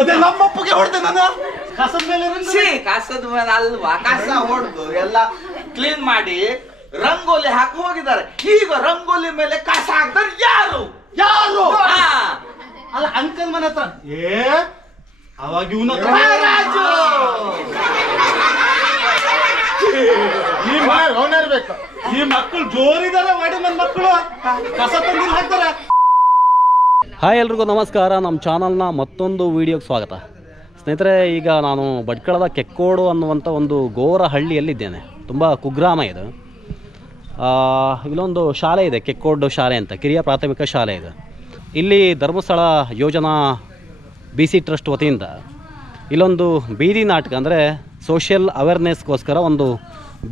ಅದೇ ನಮ್ಮಪ್ಪಗೆ ಹೊಡೆದೆ ನಾನು. ಕಸದ ಮೇಲೆ ಕಸದ ಮೇಲೆ ಅಲ್ವಾ? ಕಸ ಹೊಡೆದು ಎಲ್ಲ ಕ್ಲೀನ್ ಮಾಡಿ ರಂಗೋಲಿ ಹಾಕಿ ಹೋಗಿದ್ದಾರೆ. ಈಗ ರಂಗೋಲಿ ಮೇಲೆ ಕಸ ಹಾಕ್ತಾರೆ ಯಾರು? ಯಾರು? ಅಲ್ಲ ಅಂಕಲ್ ಮನೆ ಹತ್ರ. ಏ ಅವಾಗ ಇವನ ರಾಜು ಈ ಮಾ ಅವನಿರ್ಬೇಕು ಈ ಮಕ್ಕಳು ಜೋರಿದಾರೆ ಮಾಡಿ ನನ್ನ ಮಕ್ಕಳು. ಕಸ ತಂದಿಲ್ಲ ಹಾಕ್ತಾರೆ. ಹಾಯ್ ಎಲ್ರಿಗೂ ನಮಸ್ಕಾರ. ನಮ್ಮ ಚಾನಲ್ನ ಮತ್ತೊಂದು ವಿಡಿಯೋಗೆ ಸ್ವಾಗತ. ಸ್ನೇಹಿತರೆ, ಈಗ ನಾನು ಭಟ್ಕಳದ ಕೆಕ್ಕೋಡು ಅನ್ನುವಂಥ ಒಂದು ಗೋರ ಹಳ್ಳಿಯಲ್ಲಿದ್ದೇನೆ. ತುಂಬ ಕುಗ್ರಾಮ ಇದು. ಇಲ್ಲೊಂದು ಶಾಲೆ ಇದೆ, ಕೆಕ್ಕೋಡು ಶಾಲೆ ಅಂತ, ಕಿರಿಯ ಪ್ರಾಥಮಿಕ ಶಾಲೆ ಇದೆ. ಇಲ್ಲಿ ಧರ್ಮಸ್ಥಳ ಯೋಜನಾ ಬಿ ಸಿ ಟ್ರಸ್ಟ್ ವತಿಯಿಂದ ಇಲ್ಲೊಂದು ಬೀದಿ ನಾಟಕ ಅಂದರೆ ಸೋಷಿಯಲ್ ಅವೇರ್ನೆಸ್ಗೋಸ್ಕರ ಒಂದು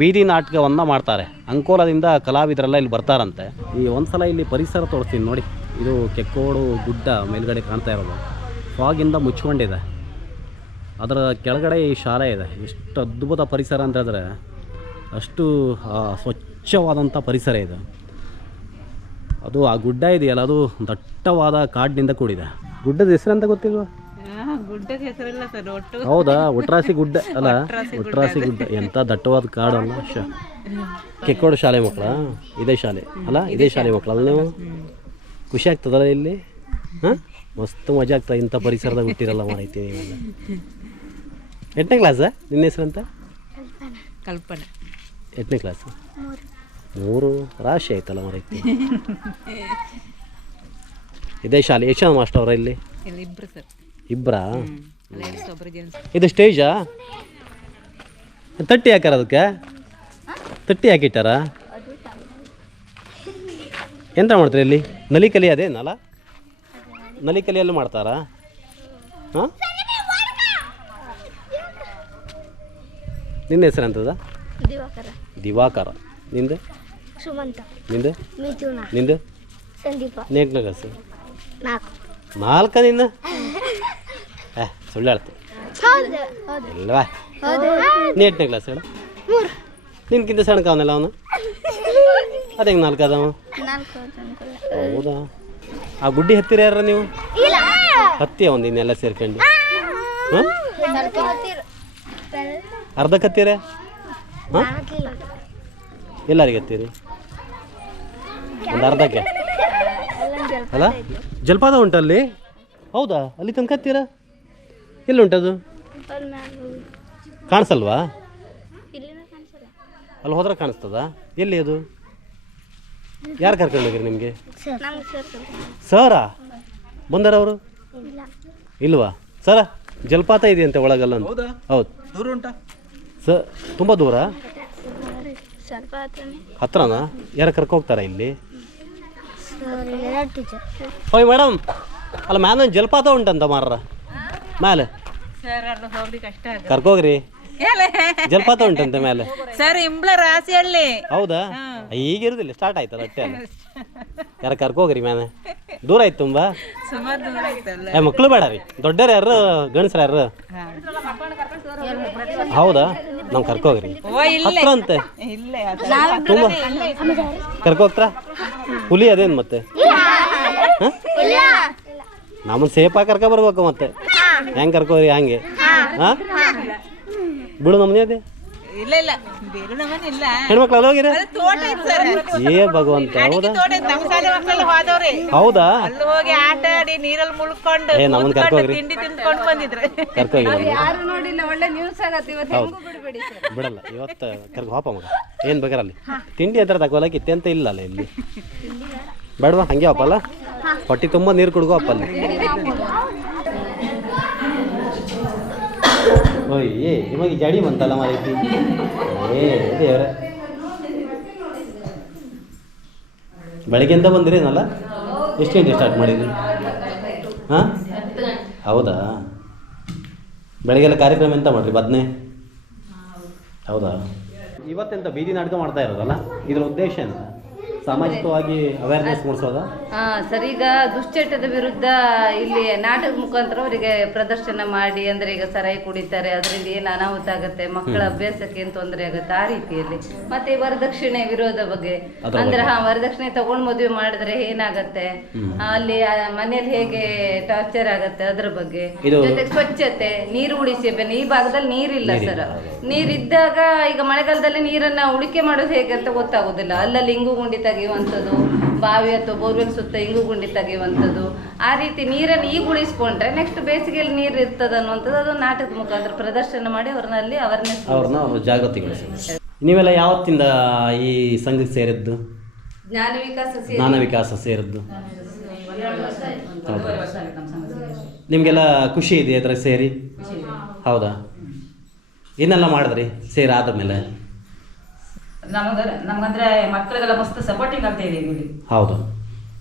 ಬೀದಿ ನಾಟಕವನ್ನು ಮಾಡ್ತಾರೆ. ಅಂಕೋಲದಿಂದ ಕಲಾವಿದರೆಲ್ಲ ಇಲ್ಲಿ ಬರ್ತಾರಂತೆ. ಈ ಒಂದು ಸಲ ಇಲ್ಲಿ ಪರಿಸರ ತೋರಿಸ್ತೀನಿ ನೋಡಿ. ಇದು ಕೆಕ್ಕೋಡು ಗುಡ್ಡ ಮೇಲ್ಗಡೆ ಕಾಣ್ತಾ ಇರೋದು. ಫಾಗಿಂದ ಮುಚ್ಕೊಂಡಿದೆ. ಅದರ ಕೆಳಗಡೆ ಈ ಶಾಲೆ ಇದೆ. ಎಷ್ಟು ಅದ್ಭುತ ಪರಿಸರ ಅಂತ ಹೇಳಿದ್ರೆ ಅಷ್ಟು ಸ್ವಚ್ಛವಾದಂಥ ಪರಿಸರ ಇದೆ. ಅದು ಆ ಗುಡ್ಡ ಇದೆಯಲ್ಲ ಅದು ದಟ್ಟವಾದ ಕಾಡಿನಿಂದ ಕೂಡಿದೆ. ಗುಡ್ಡದ ಹೆಸರು ಅಂತ ಗೊತ್ತಿಲ್ವಾ? ಹೌದಾ? ಒಟ್ರಾಸಿ ಗುಡ್ಡ ಅಲ್ಲ ಒಟ್ರಾಸಿ ಗುಡ್ಡ ಎಂಥ ದಟ್ಟವಾದ ಕಾಡು ಅಲ್ಲ ಶ. ಕೆಕ್ಕೋಡು ಶಾಲೆ ಮಕ್ಕಳ? ಇದೇ ಶಾಲೆ. ಅಲ್ಲ ಇದೇ ಶಾಲೆ ಮಕ್ಕಳಲ್ಲ ನೀವು? ಖುಷಿ ಆಗ್ತದಲ್ಲ ಇಲ್ಲಿ? ಹಾಂ? ಮಸ್ತ್ ಮಜಾ ಆಗ್ತದೆ ಇಂಥ ಪರಿಸರದಾಗ ಹುಟ್ಟಿರಲ್ಲ ಮಾಡೈತಿ ನೀವೆಲ್ಲ ಎಂಟನೇ ಕ್ಲಾಸ ನಿನ್ನ ಹೆಸರಂತ ಕಲ್ಪನೆ. ಎಂಟನೇ ಕ್ಲಾಸ್ ಮೂರು. ರಾಶಿ ಆಯ್ತಲ್ಲ ಮಾರೈತಿ ಇದೇ ಶಾಲೆ ಎಷ್ಟು ಜನ ಮಾಸ್ಟರ್ ಅವರ ಇಲ್ಲಿ? ಇಬ್ಬರು ಸರ್. ಇದು ಸ್ಟೇಜಾ? ತಟ್ಟಿ ಹಾಕಾರ ಅದಕ್ಕೆ? ತಟ್ಟಿ ಹಾಕಿಟ್ಟಾರ? ಎಂತ ಮಾಡ್ತಾರೆ ಇಲ್ಲಿ? ನಲಿ ಕಲಿ ಅದೇನಲ್ಲ ನಲಿ? ಕಲಿಯಲ್ಲಿ ಮಾಡ್ತಾರಾ? ಹಾಂ? ನಿನ್ನ ಹೆಸರು ಅಂತದ ದಿವಾಕರ. ದಿವಾಕರ. ನಿಂದು? ಸುಮಂತ. ನಿಂದು? ಮಿಥುನ. ನಿಂದು? ಸಂದೀಪ. ನೇಕ್ನ ಕ್ಲಾಸು ನಾಲ್ಕು. ನಾಲ್ಕ ನಿನ್ನ? ಏ ಸುಳ್ಳು ಹೇಳ್ತು. ಹೌದು. ಹೌದು. ಇಲ್ವಾ ಹೌದು ಕ್ಲಾಸ್ ಹೇಳ? ನಿನ್ಕಿಂತ ಸಣ್ಣಕ ಅವನಲ್ಲ ಅವನು? ಅದೇ ನಾಲ್ಕು ಅದಾವ ನಾಲ್ಕು ಅನ್ಕೊಳ್ಳ. ಹೌದಾ? ಆ ಗುಡ್ಡಿ ಹತ್ತಿರ ಯಾರ ನೀವು? ಹತ್ತಿ ಒಂದು ಇನ್ನೆಲ್ಲ ಸೇರ್ಕೊಂಡು. ಹಾಂ. ಅರ್ಧಕ್ಕೆ ಹತ್ತೀರ ಹಾಂ. ಎಲ್ಲರಿಗೆ ಹತ್ತೀರಿ? ಒಂದು ಅರ್ಧಕ್ಕೆ? ಅಲ್ಲ ಜಲಪಾತ ಉಂಟಲ್ಲಿ ಹೌದಾ? ಅಲ್ಲಿ ತನಕ ಹತ್ತೀರ? ಎಲ್ಲಿ ಉಂಟದು? ಕಾಣಿಸಲ್ವಾ? ಅಲ್ಲಿ ಹೋದ್ರೆ ಕಾಣಿಸ್ತದ? ಎಲ್ಲಿ ಅದು? ಯಾರು ಕರ್ಕೊಂಡು ಹೋಗಿರಿ ನಿಮಗೆ? ಸರಾ. ಬಂದಾರ ಅವರು? ಇಲ್ಲ. ಇಲ್ವಾ? ಸರ ಜಲಪಾತ ಇದೆಯಂತೆ ಒಳಗಲ್ಲ ಅಂತ. ಹೌದಾ? ಹೌದು. ದೂರ ಉಂಟಾ? ಸ ತುಂಬ ದೂರ? ಹತ್ರನಾ? ಯಾರು ಕರ್ಕೊ ಹೋಗ್ತಾರ ಇಲ್ಲಿ ಸರ್ ಟೀಚರ್ ಓಯ್ ಮೇಡಮ್ ಅಲ್ಲ ಮ್ಯಾಲ ಒಂದ್ ಜಲಪಾತ ಉಂಟಂತ ಮಾರ್ರ. ಮ್ಯಾಲೆ. ಸರ್ ಅಲ್ಲಿ ಹೋಗ್ಲಿಕ್ಕೆ ಕಷ್ಟ ಆಗ ಕರ್ಕೋಗ್ರಿ ಜಲಪಾತ ಉಂಟಂತೆ ಮೇಲೆ. ಸರ್ ಇಂಬ್ಳ ರಾಶಿಯಲ್ಲಿ. ಹೌದಾ? ಈಗ ಇರುದಿಲ್ಲ ಸ್ಟಾರ್ಟ್ ಆಯ್ತಲ್ಲ ಅಟ್ಟೆ ಅಲ್ಲ ಯಾರ ಕರ್ಕೋಗ್ರಿ ಮೇಲೆ ದೂರ ಆಯ್ತು ತುಂಬಾ? ಸುಮಾರು ದೂರ ಏ ಮಕ್ಳು ಬೇಡ ರೀ. ದೊಡ್ಡರು ಯಾರು ಗಂಡಸ್ರ ಯಾರು? ಹೌದಾ? ನಮ್ ಕರ್ಕೋಗ್ರಿ ಓ ಇಲ್ಲೇ. ಹತ್ರ ಅಂತೆ. ಇಲ್ಲೇ ತುಂಬ. ಕರ್ಕೋಗ್ತಾರ ಹುಲಿ ಅದೇನ್ ಮತ್ತೆ? ಹ? ನಮ್ಮನ್ನ ಸೇಫಾಗಿ ಕರ್ಕೊ ಬರ್ಬೇಕು ಮತ್ತೆ. ಹೆಂಗ್ ಕರ್ಕೋರಿ ಹಂಗೆ? ಹಾ? ಬಿಡು ನಮ್ಮನೆ ಅದೇ ಇಲ್ಲ ಇಲ್ಲ. ಬೇರೆ ನಮ್ಮನೆ ಇಲ್ಲ. ಹೆಣ್ಮಕ್ಳು ಅಲ್ಲಿ ಹೋಗಿರ ತೋಟ ಐತೆ ಸರ್. ಏ ಭಗವಂತ ಹೌದಾ? ತೋಟ ಐತೆ. ನಮ್ಮ ಶಾಲೆ ಮಕ್ಕಳೆಲ್ಲ ಹೋದವ್ರಿ. ಹೌದಾ? ಅಲ್ಲಿ ಹೋಗಿ ಆಟ ಆಡಿ ನೀರಲ್ಲಿ ಮುಳ್ಕೊಂಡು ಏ, ನಮ್ಮನ್ನ ಕೂತ್ಕೊಂಡು ಕರ್ಕೋಗ್ರಿ. ತಿಂಡಿ ತಿಂದ್ಕೊಂಡು ಬಂದಿದ್ರೆ. ಕರ್ಕೋಗಿ ಯಾರು ನೋಡಿಲ್ಲ ಒಳ್ಳೆ ನ್ಯೂಸ್ ಆಗತ್ತೆ ಇವತ್ತು. ಹೆಂಗೂ ಬಿಡಬೇಡಿ ಸರ್. ಬಿಡಲ್ಲ ಇವತ್ತು ಕರ್ಕೊ ಹೋಪ ಮಗ. ಏನು ಬೇಕಾರಲ್ಲಿ ತಿಂಡಿ ಹತ್ರ ತಗೋಲ್ಲ ಕಿತ್ತೆ ಅಂತ ಇಲ್ಲ ಅಲ್ಲ ಇಲ್ಲಿ. ಬೇಡವಾ? ಹಂಗೆ ಹೋಪಲ್ಲ ಹೊಟ್ಟಿ ತುಂಬ ನೀರು ಕುಡ್ಗೋ ಅಪ್ಪ ಅಲ್ಲಿ. ಓಯ್ ನಿಮಗೆ ಜಡಿ ಬಂತಲ್ಲ ಮಾಹಿತಿ? ಏ ದೇವ್ರ ಬೆಳಗ್ಗೆಯಿಂದ ಬಂದಿರೇನಲ್ಲ ಎಷ್ಟು ಗಂಟೆ ಸ್ಟಾರ್ಟ್ ಮಾಡಿದ್ರಿ? ಹಾಂ? ಹೌದಾ? ಬೆಳಗ್ಗೆಲ್ಲ ಕಾರ್ಯಕ್ರಮ ಎಂತ ಮಾಡ್ರಿ, ಬದನೆ? ಹೌದಾ? ಇವತ್ತೆಂತ ಬೀದಿ ನಾಟಕ ಮಾಡ್ತಾ ಇರೋದಲ್ಲ ಇದರ ಉದ್ದೇಶ ಎಂತ ಸಾಮಾಜಿಕವಾಗಿ ಅವೇರ್ನೆಸ್ ಮೂಡಿಸೋದ? ಹಾ ಸರ್ ಈಗ ದುಶ್ಚಟದ ವಿರುದ್ಧ ಇಲ್ಲಿ ನಾಟಕ ಮುಖಾಂತರ ಅವರಿಗೆ ಪ್ರದರ್ಶನ ಮಾಡಿ ಅಂದ್ರೆ ಈಗ ಸರಾಯಿ ಕುಡಿತಾರೆ ಅದರಿಂದ ಏನು ಅನಾಹುತ ಆಗುತ್ತೆ ಮಕ್ಕಳ ಅಭ್ಯಾಸಕ್ಕೆ ಏನು ತೊಂದರೆ ಆಗುತ್ತೆ ಆ ರೀತಿಯಲ್ಲಿ. ಮತ್ತೆ ವರದಕ್ಷಿಣೆ ವಿರೋಧ ಬಗ್ಗೆ. ಅದ್ರ ಹಾ ವರದಕ್ಷಿಣೆ ತಗೊಂಡ್ ಮದುವೆ ಮಾಡಿದ್ರೆ ಏನಾಗತ್ತೆ? ಅಲ್ಲಿ ಮನೆಯಲ್ಲಿ ಮನೇಲಿ ಹೇಗೆ ಟಾರ್ಚರ್ ಆಗತ್ತೆ ಅದ್ರ ಬಗ್ಗೆ. ಸ್ವಚ್ಛತೆ ನೀರು ಉಳಿಸಿ ಈ ಭಾಗದಲ್ಲಿ ನೀರಿಲ್ಲ ಸರ್. ನೀರಿದ್ದಾಗ ಈಗ ಮಳೆಗಾಲದಲ್ಲಿ ನೀರನ್ನ ಉಳಿಕೆ ಮಾಡೋದು ಹೇಗೆ ಅಂತ ಗೊತ್ತಾಗೋದಿಲ್ಲ. ಅಲ್ಲಲ್ಲಿ ಇಂಗು ಗುಂಡಿ ತೆಗೆಯುವಂಥದ್ದು ಬಾವಿ ಅಥವಾ ಬೋರ್ವೆಲ್ ಸುತ್ತ ಇಂಗು ಗುಂಡಿ ತೆಗೆಯುವಂಥದ್ದು ಆ ರೀತಿ ನೀರನ್ನು ಈಗ ಉಳಿಸ್ಕೊಂಡ್ರೆ ನೆಕ್ಸ್ಟ್ ಬೇಸಿಗೆಯಲ್ಲಿ ನೀರು ಇರ್ತದೆ ಅನ್ನುವಂಥದ್ದು ಅದು ನಾಟಕದ ಮುಖಾಂತರ ಪ್ರದರ್ಶನ ಮಾಡಿ ಅವ್ರನ್ನಲ್ಲಿ ಅವೇರ್ನೆಸ್ ಅವ್ರನ್ನ ಜಾಗೃತಿಗೊಳಿಸಿ ನೀವೆಲ್ಲ ಯಾವತ್ತಿಂದ ಈ ಸಂಘಕ್ಕೆ ಸೇರಿದ್ದು? ಜ್ಞಾನ ವಿಕಾಸ ಜ್ಞಾನ ವಿಕಾಸ ಸೇರಿದ್ದು. ನಿಮಗೆಲ್ಲ ಖುಷಿ ಇದೆ ಅದ್ರ ಸೇರಿ? ಹೌದಾ? ಏನೆಲ್ಲ ಮಾಡಿದ್ರಿ? ಸೇರಿ ಆದ್ಮೇಲೆ ನಮಗ ನಮಗಂದ್ರೆ ಮಕ್ಕಳಿಗೆಲ್ಲ ಮಸ್ತ್ ಸಪೋರ್ಟಿಂಗ್ ಆಗ್ತಾ ಇದೆ ಹೌದು.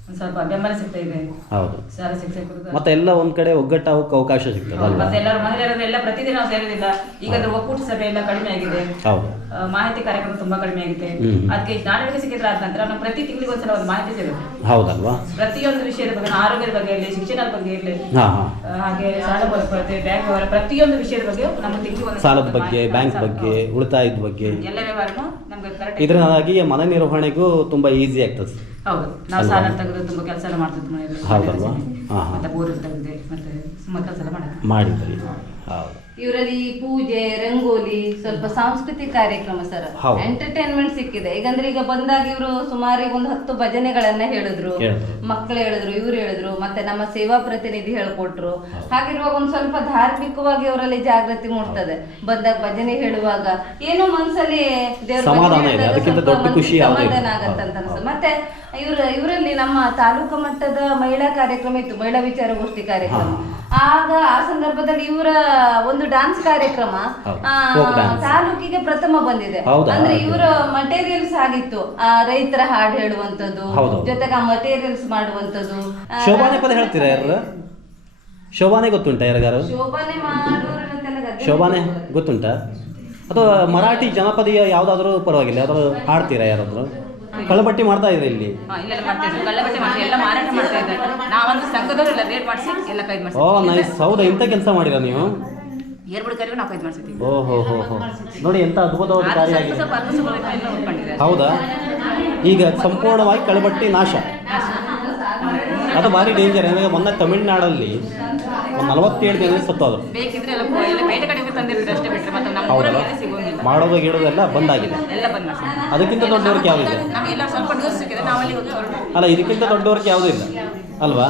ಒಂದ್ ಸ್ವಲ್ಪ ಬೆಂಬಲ ಸಿಗ್ತಾ ಇದೆ. ಹೌದು. ಮತ್ತೆ ಎಲ್ಲ ಒಂದ್ ಕಡೆ ಒಗ್ಗಟ್ಟಾಗಕ್ಕೆ ಅವಕಾಶ ಸಿಗ್ತದೆ ಅಲ್ವಾ ಮತ್ತೆ ಎಲ್ಲರೂ ಎಲ್ಲ ಪ್ರತಿದಿನ ಸೇರೋದಿಲ್ಲ. ಈಗ ಅದ್ರ ಒಕ್ಕೂಟ ಸಭೆ ಎಲ್ಲ ಕಡಿಮೆ ಆಗಿದೆ. ಹೌದು. ಆ, ಮಾಹಿತಿ ಕಾರ್ಯಕ್ರಮ ತುಂಬಾ ಕಡಿಮೆ ಆಗಿದೆ. ಹ್ಮ್. ಅದಕ್ಕೆ ನಾಟಕ ಸಿಕ್ಕಿದ್ರೆ ಆದ ನಂತರ ನಾವು ಪ್ರತಿ ತಿಂಗಳಿಗೆ ಒಂದ್ಸಲ ಒಂದು ಮಾಹಿತಿ ಸಿಗುತ್ತೆ. ಹೌದಲ್ವಾ? ಪ್ರತಿಯೊಂದು ವಿಷಯದ ಬಗ್ಗೆ ಆರೋಗ್ಯದ ಬಗ್ಗೆ ಇರಲಿ ಶಿಕ್ಷಣದ ಬಗ್ಗೆ ಇರಲಿ ಹಾ ಹಾ. ಹಾಗೆ ಸಾಲ ಕೊರತೆ ಬ್ಯಾಂಕ್ ವ್ಯವಹಾರ ಪ್ರತಿಯೊಂದು ವಿಷಯದ ಬಗ್ಗೆ ನಮ್ಮ ತಿಂಗಳಿಗೆ ಒಂದು ಸಾಲದ ಬಗ್ಗೆ ಮಾಹಿತಿ- ಬ್ಯಾಂಕ್ ಬಗ್ಗೆ ಉಳಿತಾಯದ ಬಗ್ಗೆ. ಎಲ್ಲ ವ್ಯವಹಾರನು ನಮ್ಗೆ ಕರೆಕ್ಟ್ ಇದರಿಂದಾಗಿ ಮನೆ ನಿರ್ವಹಣೆಗೂ ತುಂಬಾ ಈಸಿ ಆಗ್ತದೆ. ಹೌದು. ನಾವು ಸಾಲ ತೆಗೆದು ತುಂಬಾ ಕೆಲಸ ಎಲ್ಲ ಮಾಡ್ತಿದ್ವಿ ಮನೆಯಲ್ಲಿ. ಹೌದಲ್ವಾ? ಮತ್ತೆ ಬೋರ್ ತೆಗೆದೆ ಮತ್ತೆ ಕೆಲಸ ಎಲ್ಲ ಮಾಡಿದ್ವಿ. ಮಾಡಿದ್ರಿ. ಹೌದು. ಇವರಲ್ಲಿ ಪೂಜೆ ರಂಗೋಲಿ ಸ್ವಲ್ಪ ಸಾಂಸ್ಕೃತಿಕ ಕಾರ್ಯಕ್ರಮ ಸರ್. ಎಂಟರ್ಟೈನ್ಮೆಂಟ್ ಸಿಕ್ಕಿದೆ. ಈಗಂದ್ರೆ ಈಗ ಬಂದಾಗ ಇವರು ಸುಮಾರು ಈಗ ಒಂದು ಹತ್ತು ಭಜನೆಗಳನ್ನ ಹೇಳಿದ್ರು. ಮಕ್ಕಳು ಹೇಳಿದ್ರು ಇವ್ರು ಹೇಳಿದ್ರು ಮತ್ತೆ ನಮ್ಮ ಸೇವಾ ಪ್ರತಿನಿಧಿ ಹೇಳ್ಕೊಟ್ರು. ಹಾಗಿರುವಾಗ ಒಂದ್ ಸ್ವಲ್ಪ ಧಾರ್ಮಿಕವಾಗಿ ಅವರಲ್ಲಿ ಜಾಗೃತಿ ಮೂಡ್ತದೆ. ಬಂದಾಗ ಭಜನೆ ಹೇಳುವಾಗ ಏನೋ ಮನ್ಸಲ್ಲಿ ದೇವ್ರ ಸಮಾಧಾನ ಆಗತ್ತಂತ ಮತ್ತೆ ಇವ್ರ ಇವರಲ್ಲಿ ನಮ್ಮ ತಾಲೂಕು ಮಟ್ಟದ ಮಹಿಳಾ ಕಾರ್ಯಕ್ರಮ ಇತ್ತು. ಮಹಿಳಾ ವಿಚಾರಗೋಷ್ಠಿ ಕಾರ್ಯಕ್ರಮ. ಆಗ ಆ ಸಂದರ್ಭದಲ್ಲಿ ಇವರ ಒಂದು ಡಾನ್ಸ್ ಕಾರ್ಯಕ್ರಮ ತಾಲೂಕಿಗೆ ಪ್ರಥಮ ಬಂದಿದೆ. ಹೌದಾ? ಅಂದ್ರೆ ಇವರ ಮಟೀರಿಯಲ್ಸ್ ಆಗಿತ್ತು. ಆ ರೈತರ ಹಾಡು ಹೇಳುವಂತದ್ದು ಹೌದು. ಜೊತೆಗೆ ಆ ಮಟೀರಿಯಲ್ಸ್ ಮಾಡುವಂತದ್ದು ಶೋಭಾನೆ ಪದ ಹೇಳ್ತೀರಾ ಯಾರು? ಶೋಭಾನೆ ಗೊತ್ತುಂಟ ಯಾರಿಗಾರು? ಶೋಭಾನೆ ಶೋಭಾನೆ ಗೊತ್ತುಂಟ? ಅಥವಾ ಮರಾಠಿ ಜನಪದೀಯ ಯಾವ್ದಾದ್ರು ಪರವಾಗಿಲ್ಲ ಯಾವ್ದಾದ್ರು ಹಾಡ್ತೀರಾ ಯಾರಾದ್ರು? ಕಳಬಟ್ಟಿ ಮಾಡ್ತಾ ಇದ್ರೆ ಇಲ್ಲಿ. ಓ ನೈಸ್ ಹೌದಾ? ಇಂಥ ಕೆಲಸ ಮಾಡಿರಾ ನೀವು? ಏರ್ಬಿಡ್ ಕರಿಗೂ ನಾವು ಕೈದು ಓಹೋ ಹೋ ಹೋ ನೋಡಿ ಎಂಥ ಅದ್ಭುತವಾದ ಕಾರ್ಯ ಆಗಿದೆ. ಸ್ವಲ್ಪ ಅರ್ಧ ಎಲ್ಲ ಉಳ್ಕೊಂಡಿದೆ ಹೌದಾ? ಈಗ ಸಂಪೂರ್ಣವಾಗಿ ಕಳಬಟ್ಟಿ ನಾಶ. ಅದು ಭಾರಿ ಡೇಂಜರ್ ಏನಂದ್ರೆ ಮೊನ್ನೆ ತಮಿಳ್ನಾಡಲ್ಲಿ ಒಂದು ನಲವತ್ತೇಳು ಜನ ಸತ್ತೋದ್ರು. ಬೇಕಿದ್ರೆ ಎಲ್ಲ ಪೋ- ಎಲ್ಲ ಬೇರೆ ಕಡೆಗೆ ತಂದಿರ್ತೀವಿ ಅಷ್ಟೇ ಬಿಟ್ಟರೆ ಮತ್ತೆ ನಮ್ಮ ಹೌದಲ್ಲ ಊರಲ್ಲಿ ಸಿಗೋಂಗಿಲ್ಲ. ಮಾಡೋದು ಗಿಡೋದೆಲ್ಲ ಬಂದಾಗಿದೆ. ಎಲ್ಲ ಬಂದ್ ಆಗಿದೆ ಅದಕ್ಕಿಂತ ದೊಡ್ಡವ್ರಿಗೆ ಸ್ವಲ್ಪ ನ್ಯೂಸ್ ಸಿಕ್ಕಿದೆ ನಾವು ಅಲ್ಲಿ ಹೋಗಿ ಹೊರಟು. ಅಲ್ಲ ಇದಕ್ಕಿಂತ ದೊಡ್ಡವ್ರಿಗೆ ಯಾವುದೂ ಇಲ್ಲ? ಅಲ್ವಾ?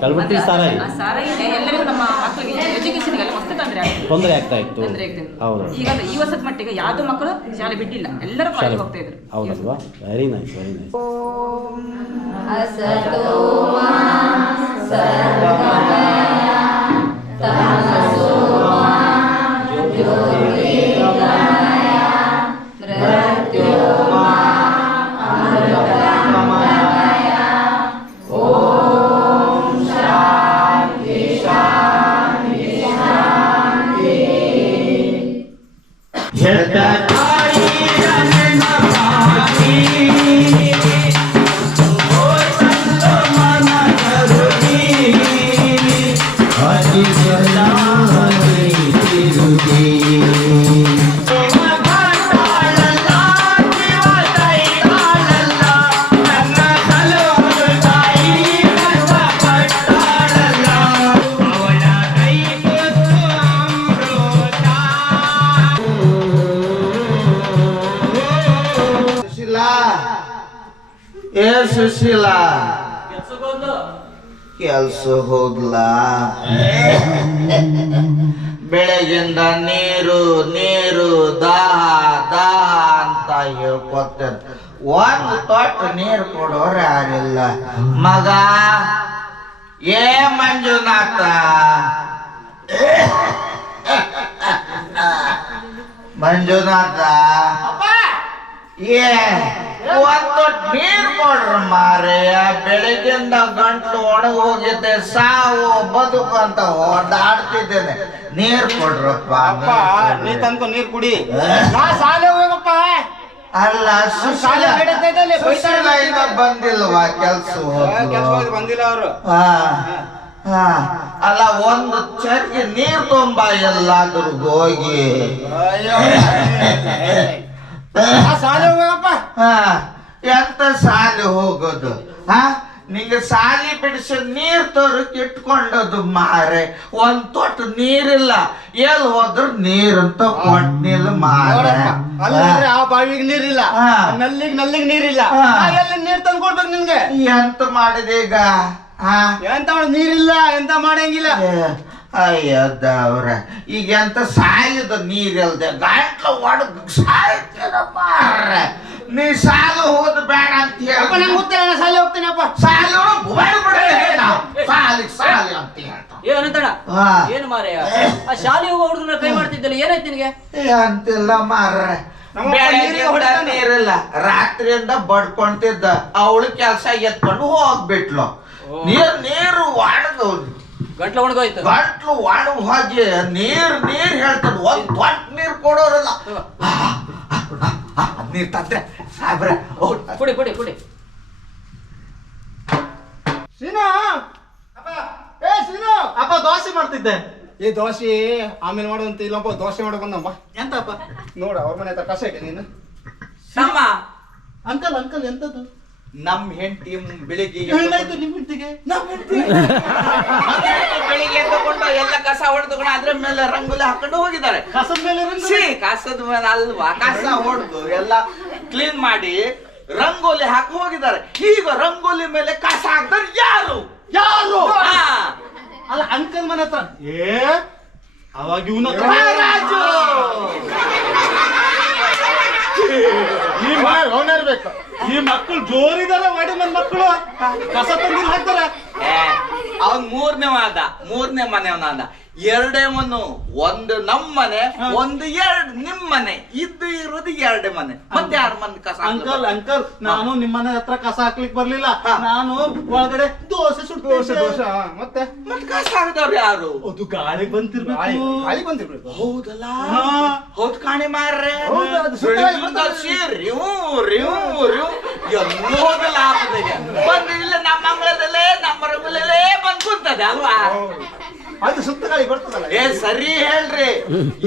ಕಳಬಟ್ಟಿ ಸಾರಾಯಿ. ಸಾರಾಯಿ ಸಾರ ಇದೆ. ಎಲ್ಲರಿಗೂ ನಮ್ಮ ಮಕ್ಕಳಿಗೆ ಎಜುಕೇಶನ್ಗೆಲ್ಲ ಮಸ್ತ್ ತೊಂದರೆ ಆಗ್ತಾ ಇತ್ತು. ತೊಂದರೆ ಹೌದು. ಈಗ ಈ ವರ್ಷದ ಮಟ್ಟಿಗೆ ಯಾವ್ದು ಮಕ್ಕಳು ಶಾಲೆ ಬಿಟ್ಟಿಲ್ಲ. ಎಲ್ಲರೂ ಶಾಲೆಗೆ ಹೋಗ್ತಾ ಇದ್ರು. ಹೌದಲ್ವಾ ವೆರಿ ನೈಸ್ ವೆರಿ ನೈಸ್ ಅಸತೋ ಸುಶೀಲಾ ಏ ಸುಶೀಲಾ ಕೆಲ್ಸ ಹೋಗ್ಲಾ. ಬೆಳಗಿಂದ ನೀರು ನೀರು ದಾಹ ದಾಹ ಅಂತ ಹೇಳ್ಕೊತ ಒಂದು ತೊಟ್ಟು ನೀರು ಕೊಡೋರು ಯಾರಿಲ್ಲ. ಮಗ ಏ ಮಂಜುನಾಥ. ಮಂಜುನಾಥ. ಏ ನೀರ್ ಕೊಡ್ರಿ ಮಾರಯ್ಯ. ಬೆಳಗಿಂದ ಗಂಟ್ಲು ಒಣಗ ಹೋಗಿದ್ದೆ. ಸಾವು ಬದುಕು ಅಂತ ಓಡಾಡ್ತಿದ್ದೇನೆ. ನೀರ್ ಕೊಡ್ರಪ್ಪ ನೀ ತಂದ್ಕೊ ತನ್ಕೊ ನೀರ್ ಕುಡಿ. ಸಾಲೆ ಹೋಗಪ್ಪ ಅಲ್ಲ ಸುಶೀಲ. ಬಂದಿಲ್ವಾ ಕೆಲ್ಸ ಬಂದಿಲ್ಲ ಅವರು. ಹಾ ಹಾ. ಅಲ್ಲ ಒಂದು ಚರ್ಗೆ ನೀರ್ ತುಂಬ ಎಲ್ಲಾದ್ರೂ ಹೋಗಿ. ಶಾಲೆ ಹೋಗಪ್ಪ. ಹಾ ಎಂತ ಸಾಲಿ ಹೋಗೋದು? ಹಾ ನಿಂಗ ಸಾಲಿ ಬಿಡಿಸಿ ನೀರ್ ತರಕ್ ಇಟ್ಕೊಂಡದು ಮಾರೆ. ಒಂದ್ ತೊಟ್ಟು ನೀರಿಲ್ಲ. ಎಲ್ ಹೋದ್ರು ನೀರಂತ ಕೊಟ್ಟಿಲ್ಲ ಮಾರೆ. ಅಲ್ಲಂದ್ರೆ ಆ ಬಾವಿಗೆ ನೀರಿಲ್ಲ. ಹಾ. ನಲ್ಲಿಗ್ ನಲ್ಲಿಗ್ ನೀರಿಲ್ಲ. ಹಾ. ಎಲ್ಲಿ ನೀರ್ ತಂದು ಕೊಡ್ಬೇಕು ನಿನ್ಗೆ? ಎಂತ ಮಾಡಿದೆ ಈಗ ಹಾ. ಎಂತ ಮಾಡ ನೀರಿಲ್ಲ ಎಂತ ಮಾಡಂಗಿಲ್ಲ. ಅಯ್ಯ ದೇವ್ರ ಈಗ ಎಂತ ಸಾಯದ ನೀರಿಲ್ದೆ? ಗಾಯಕ ಒಡಗ್ ಸಾಯ್ತೀನಪ್ಪ. ಮಾರ್ರೆ ನೀ ಸಾಲು ಹೋದ್ ಬೇಡ ಅಂತ ಅಪ್ಪ ಹೇಳಿ ನಂಗೆ ಗೊತ್ತಿಲ್ಲ ನಾನು ಶಾಲೆ ಹೋಗ್ತೀನಿ ಅಪ್ಪ ಸಾಲು ಬಿಡ ಸಾಲಿ ಸಾಲಿ ಅಂತ ಹೇಳ್ತಾವ. ಏನಂತಣ ಹಾ. ಏನು ಮಾರೆ ಆ ಶಾಲೆ ಹೋಗೋ ಹುಡುಗನ ಕೈ ಮಾಡ್ತಿದ್ದಲ್ಲ ಏನಾಯ್ತು ನಿನಗೆ? ಅಂತಿಲ್ಲ ಮಾರ್ರೆ. ಬೆಳಗ್ಗೆಯಿಂದ ನೀರಿಗೆ. ನೀರಿಲ್ಲ. ರಾತ್ರಿಯಿಂದ ಬಡ್ಕೊಂತಿದ್ದ. ಅವಳು ಕೆಲಸ ಎತ್ಕೊಂಡು ಹೋಗ್ಬಿಟ್ಲು. ನೀರ್ ನೀರು ಒಣಗ ಗಂಟ್ಲ ಒಣಗೋಯ್ತು. ಗಂಟ್ಲು ಒಣ ಹೋಗಿ ನೀರ್ ನೀರ್ ಹೇಳ್ತದ. ಒಂದ್ ದೊಡ್ಡ ನೀರ್ ಕೊಡೋರಲ್ಲ. ನೀರ್ ತಂದ್ರೆ ಸಾಬ್ರೆ ಕುಡಿ ಕುಡಿ ಕುಡಿ. ಸೀನಾ? ಅಪ್ಪ. ಏ ಸೀನಾ? ಅಪ್ಪ ದೋಸೆ ಮಾಡ್ತಿದ್ದೆ. ಈ ದೋಸೆ ಆಮೇಲೆ ಮಾಡುವಂತ ಇಲ್ಲಪ್ಪ ದೋಸೆ ಮಾಡೋ ಬಂದಪ್ಪ ಎಂತಪ್ಪ? ನೋಡ ಅವ್ರ ಮನೆ ಹತ್ರ ಕಸ ಇಟ್ಟೆ ನೀನು. ಅಂಕಲ್ ಅಂಕಲ್ ಎಂತದ್ದು? ನಮ್ ಹೆಂಡತಿ ಬೆಳಿಗ್ಗೆ ಏನಾಯ್ತು ನಿಮ್ಮ ಹೆಂಡ್ತಿಗೆ? ನಮ್ಮ ಹೆಂಡತಿ. ಬೆಳಿಗ್ಗೆ ತಗೊಂಡು ಎಲ್ಲ ಕಸ ಹೊಡೆದುಕೊಂಡು ಅದ್ರ ಮೇಲೆ ರಂಗೋಲಿ ಹಾಕೊಂಡು ಹೋಗಿದ್ದಾರೆ. ಕಸದ ಮೇಲೆ? ಛೀ ಕಸದ ಮೇಲೆ ಅಲ್ವಾ? ಕಸ ಹೊಡೆದು ಎಲ್ಲ ಕ್ಲೀನ್ ಮಾಡಿ ರಂಗೋಲಿ ಹಾಕಿ ಹೋಗಿದ್ದಾರೆ. ಈಗ ರಂಗೋಲಿ ಮೇಲೆ ಕಸ ಹಾಕ್ತಾರೆ ಯಾರು? ಯಾರು? ಅಲ್ಲ ಅಂಕಲ್ ಮನೆ ಹತ್ರ. ಏ ಅವಾಗ ಇವನ ಮಹಾರಾಜು. ಈ ಅವನಿರ್ಬೇಕು ಈ ಮಕ್ಕಳು ಜೋರಿದಾರ ವಾಡಿ ಮನ್ ಮಕ್ಕಳು. ಕಸ ತಂದಿಲ್ ಹಾಕ್ತಾರೆ. ಏ, ಅವ್ನ್ ಮೂರನೇ ಆದ ಮೂರನೇ ಮನೆಯವನಾದ. ಎರಡೇ ಮನು ಒಂದು ನಮ್ಮನೆ ಒಂದು ಎರಡು ನಿಮ್ಮನೆ. ಇದ್ದು ಇರೋದು ಎರಡೇ ಮನೆ. ಮತ್ತೆ ಯಾರ ಮನೆ ಕಸ ಅಂಕಲ್? ಅಂಕಲ್ ನಾನು ನಿಮ್ಮನೆ ಹತ್ರ ಕಸ ಹಾಕ್ಲಿಕ್ ಬರ್ಲಿಲ್ಲ. ನಾನು ಒಳಗಡೆ ದೋಸೆ ಸುಟ್ಟು ದೋಸೆ ದೋಸೆ ಮತ್ತೆ? ಮತ್ತೆ ಕಸ ಹಾಕಿದವ್ರು ಯಾರು? ಅದು ಗಾಳಿ ಬಂತಿರ್ಬೇಕು. ಗಾಳಿ ಬಂತಿರ್ಬೇಕು ಹೌದಲ್ಲ? ಹೌದು ಕಾಣಿ ಮಾರ್ರೆ. ರಿವು ರಿವು ರಿವು ಎಲ್ಲೂ ಹೋಗಲ್ಲ ಆಪದಿಗೆ ಬಂದು ಇಲ್ಲ ನಮ್ಮ ಅಂಗಳದಲ್ಲೇ ನಮ್ಮ ರಂಗುಲಲ್ಲೇ ಬಂದ್ ಕುಂತದೆ ಅಲ್ವಾ? ಅದು ಸುತ್ತ ಗಾಳಿ ಬರ್ತದಲ್ಲ ಏ ಸರಿ ಹೇಳ್ರಿ.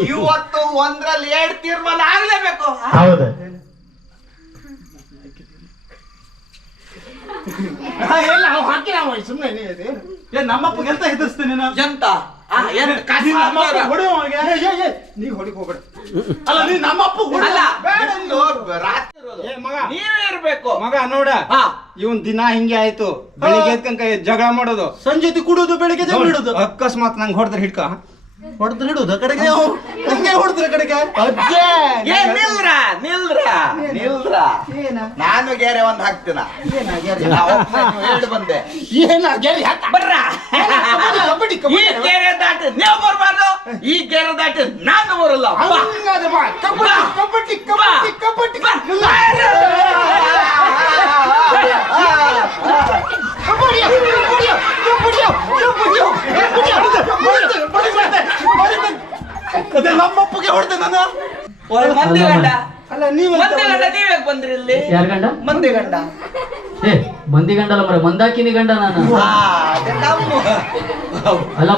ಇವತ್ತು ಒಂದ್ರಲ್ಲಿ ಎರಡ್ ತೀರ್ಮಾನ ಆಗ್ಲೇಬೇಕು. ಹೌದು. ಎಲ್ಲ ಅವ್ ಹಾಕಿ ನಾವು ಸುಮ್ಮನೆ ಏ ನಮ್ಮಪ್ಪಗೆ ಎಂತ ಹೆದರ್ಸ್ತೀನಿ ನೀನು. ಎಂತ? ಆ, ಎಂತ? ಕಸ ನೀನ್ ನಮ್ಮಪ್ಪ ಹಾಕ್ತಾರ? ಹೊಡೆಯೋ ಅವ್ನಿಗೆ. ಏ, ಏ, ಏ, ನೀ ಹೊಡಿಕ್ ಹೋಗ್ಬೇಡ. ಅಲ್ಲ ನೀ ನಮ್ಮಪ್ಪ. ಅಲ್ಲ. ಬೇಡ ಬಂದು ರಾತ್ರಿ ಇರೋದು. ಏ, ಮಗ. ನೀವೇ ಇರ್ಬೇಕು. ಮಗ ನೋಡ. ಹಾ. ಇವನ್ ದಿನ ಹಿಂಗೆ ಆಯ್ತು. ಬೆಳಿಗ್ಗೆ ಎದ್ಕಂಕ ಜಗಳ ಮಾಡೋದು. ಸಂಜೆ ಕುಡುದು ಬೆಳಿಗ್ಗೆ ಜಗಳ ಇಡುದು. ಅಕಸ್ಮಾತ್ ನಂಗೆ ಹೊಡೆದ್ರೆ ಹಿಡ್ಕ ಹೊಡೆದ್ರೆ ಹಿಡುದ ಕಡೆಗೆ ಹಂಗೆ ಹೊಡೆದ್ರೆ ಕಡೆಗೆ. ಏ ನಿಲ್ರ ನಿಲ್ರ ನಿಲ್ರ. ನಾನು ಗೆರೆ ಒಂದ್ ಹಾಕ್ತೀನ. ಹೇಳಿ ಬಂದೆ. ಏನ ಗೆರಿ? ಬರ್ರ. ಈ ಗೆರೆ ದಾಟ ನೀವು ಬರ್ಬಾರ್ದು ಈ ಗೆರೆ ದಾಟ ನಾನು ಬರಲ್ಲ. ಕಬಡ್ಡಿ ಕಬಡ್ಡಿ ಕಬಡ್ಡಿ ಕಬಡ್ಡಿ ಕಬಡ್ಡಿ ಕಬಡ್ಡಿ ಕಬಡ್ಡಿ ಅದೇ ನಮ್ಮಪ್ಪಗೆ ಹೊಡೆದೆ ನಾನು. ಮಂದೆ ಮಂದಿ ಗಂಡ. ಅಲ್ಲ ನೀವು ಮಂದೆ ಗಂಡ ನೀವೇ ಬಂದ್ರಿ ಇಲ್ಲಿ? ಯಾರ ಗಂಡ? ಮಂದೆ ಗಂಡ. ಏ ಮಂದಿ ಗಂಡಲ್ಲ ಮರ ಮಂದಾಕಿನಿ ಗಂಡ ನಾನು. ಅಲ್ಲ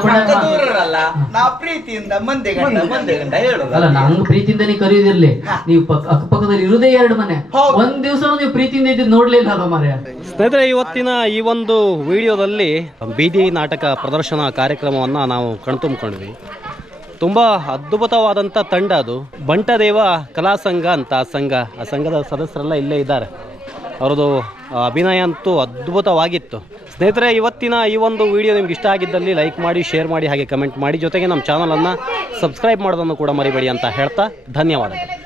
ದೂರರಲ್ಲ ನಾ ಪ್ರೀತಿಯಿಂದ ಮಂದೆ ಗಂಡ ಮಂದೆ ಗಂಡ. ಹೇಳೋದು. ಅಲ್ಲ ನಾನು ಪ್ರೀತಿಯಿಂದ ನೀವು ಕರೆಯುದಿರ್ಲಿ ನೀವು ಪಕ್- ಅಕ್ಕಪಕ್ಕದಲ್ಲಿ ಇರುದೇ ಎರಡು ಮನೆ. ಒಂದ್ ದಿವಸ ನೀವು ಪ್ರೀತಿಯಿಂದ ಇದ್ದಿದ್ ನೋಡ್ಲಿಲ್ಲ ಅಲ್ಲ ಮರೆ? ಸ್ನೇಹಿತರೆ ಇವತ್ತಿನ ಈ ಒಂದು ವಿಡಿಯೋದಲ್ಲಿ ಬೀದಿ ನಾಟಕ ಪ್ರದರ್ಶನ ಕಾರ್ಯಕ್ರಮವನ್ನ ನಾವು ಕಣ್ತುಂಬ್ಕೊಂಡ್ವಿ ತುಂಬ ಅದ್ಭುತವಾದಂಥ ತಂಡ ಅದು. ಬಂಟದೇವ ಕಲಾ ಸಂಘ ಅಂತ ಆ ಸಂಘ, ಆ ಸಂಘದ ಸದಸ್ಯರೆಲ್ಲ ಇಲ್ಲೇ ಇದ್ದಾರೆ. ಅವರದು ಅಭಿನಯ ಅಂತೂ ಅದ್ಭುತವಾಗಿತ್ತು. ಸ್ನೇಹಿತರೆ, ಇವತ್ತಿನ ಈ ಒಂದು ವಿಡಿಯೋ ನಿಮ್ಗೆ ಇಷ್ಟ ಆಗಿದ್ದಲ್ಲಿ ಲೈಕ್ ಮಾಡಿ, ಶೇರ್ ಮಾಡಿ, ಹಾಗೆ ಕಮೆಂಟ್ ಮಾಡಿ. ಜೊತೆಗೆ ನಮ್ಮ ಚಾನಲನ್ನು ಸಬ್ಸ್ಕ್ರೈಬ್ ಮಾಡೋದನ್ನು ಕೂಡ ಮರಿಬೇಡಿ ಅಂತ ಹೇಳ್ತಾ ಧನ್ಯವಾದಗಳು.